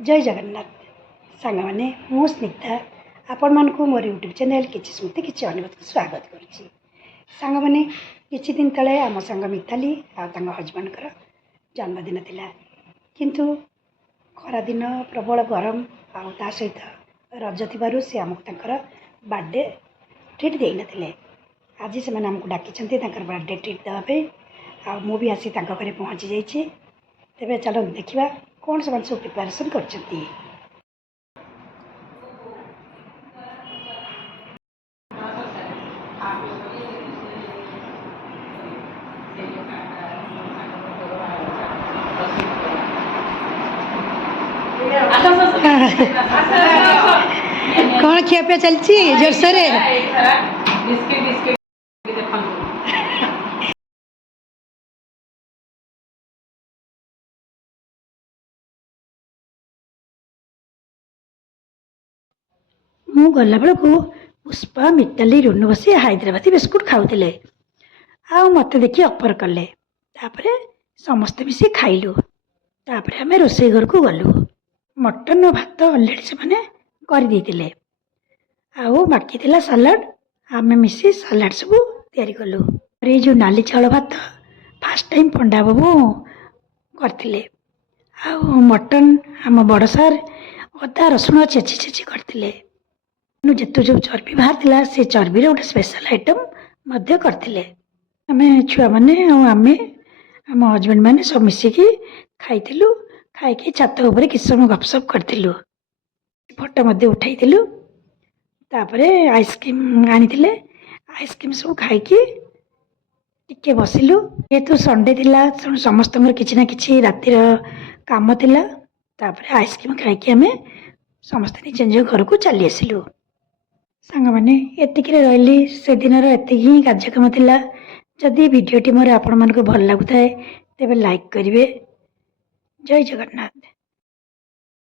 जय जगन्नाथ सांग मैंने मु स्निग्धा आपण मानक मोर यूट्यूब चैनल किसी स्मृति किसी अनुभूत को स्वागत करुच्ची। सांग मैंने किछि दिन तले आम सांग मिताली हजबैंड जन्मदिन थिला किंतु खरा दिन प्रबल गरम आ सहित रज थी सी आमको बर्थडे ट्रिट दे नथिले। आज से आमको डाकी बर्थडे ट्रिट देवाई आ मु भी आसी घरे पहुँची जाइए। तेरे चलो देखा कौन से सब प्रिपेरेसन कर कौन खियापिया चलती जोरसोर मु गला बेलू पुष्पा मिताली रुनु बसी हैदराबादी बिस्कुट खाऊले आ मत देखी ऑफर कले समस्ते मिसी खाइलु। आम रोसे घर को गलु मटन और भात अलरेडी से मैंने कर देते आउ बाकी थिला सलाड आम मिसी सलाड सब तैयारी कलु। ये जो नाली चाउल भात फास्ट टाइम पंडा बाबू करते आउ मटन आम बड़ सार अदा रसुण छेची छेची करते जेतु जो चर्बी बाहर से चर्बी गोटे स्पेशल आइटम करते आम छुआ मैंने आम हजबैंड मैंने सब मिसिकी खाइलु। खाई छात उपर किस समय गपसप करूँ फोटो उठाई आइसक्रीम आनी आइसक्रीम सब खाई टिके बसिलु। जेहेतु संडे थिला समस्त किसी ना कि रातिर काम थिला आइसक्रीम खाई आम समस्त निज निज घर को चली आसिलु। सांग मैंने एतिक रही से दिन एतिक कार्यक्रम थिला। जदि वीडियोटी मोर आपण मानक भल लगुए तेबे लाइक करेंगे। जय जगन्नाथ।